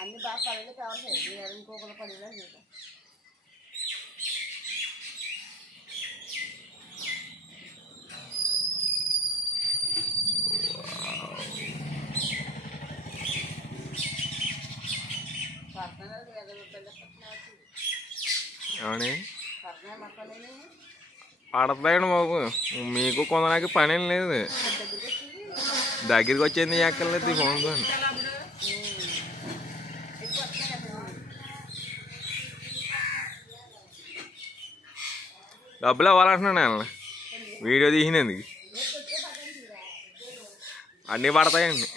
అన్ని బాగా పడేది కావాలి ఇంకొకరు పడేలా చూద్దాం. పడతాయండి బాబు, మీకు కొందరికి పని లేదు, దగ్గరికి వచ్చేది ఎక్కర్లేదు ఈ ఫోన్తో. డబ్బులు ఇవ్వాలంటున్నాను నేను వీడియో తీసినందుకు. అన్నీ పడతాయండి.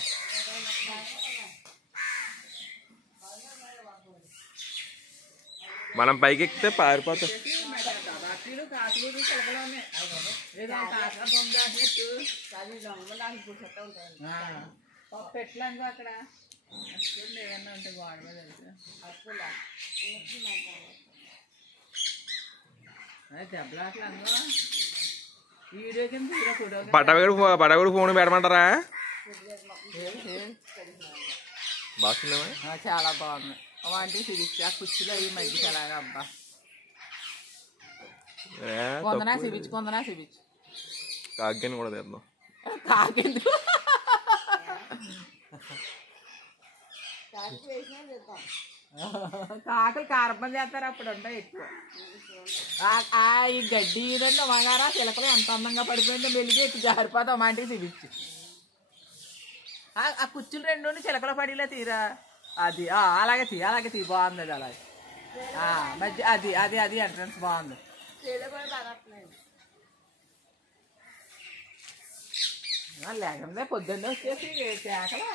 మనం పైకి ఎక్కితే పారిపోతాం. పెట్టలేదు అక్కడ ఏమన్నా ఉంటే గోడ మీద పడగడు ఫోన్ పెట్టమంటారా? బాగుందా? చాలా బాగుంది. అలాంటి చూపించి ఆ కుర్చీలో అవి మధ్య అలాగా అబ్బా కొందనా చూపించు, కొందనా చూపించు. కాకిని కూడా తెద్దాం. కాకెందుకు? కాకులు కారపం చేస్తారు, అప్పుడు ఉంటాయి ఎక్కువ. ఈ గడ్డి ఇదంతా మగారా చిలకలు ఎంత అందంగా పడిపోయిందో మెలిగి ఎక్కువ జారిపోతాం. మాంటికి చూపించు. ఆ కుర్చీలు రెండు చిలకల పడిలా తీరా. అది అలాగే తీ, అలాగే తీ, బాగుంది అది. అలాగే మధ్య అది అది అది ఎంట్రన్స్ బాగుంది. లేకుండా పొద్దున్నే వచ్చేసి కేకలా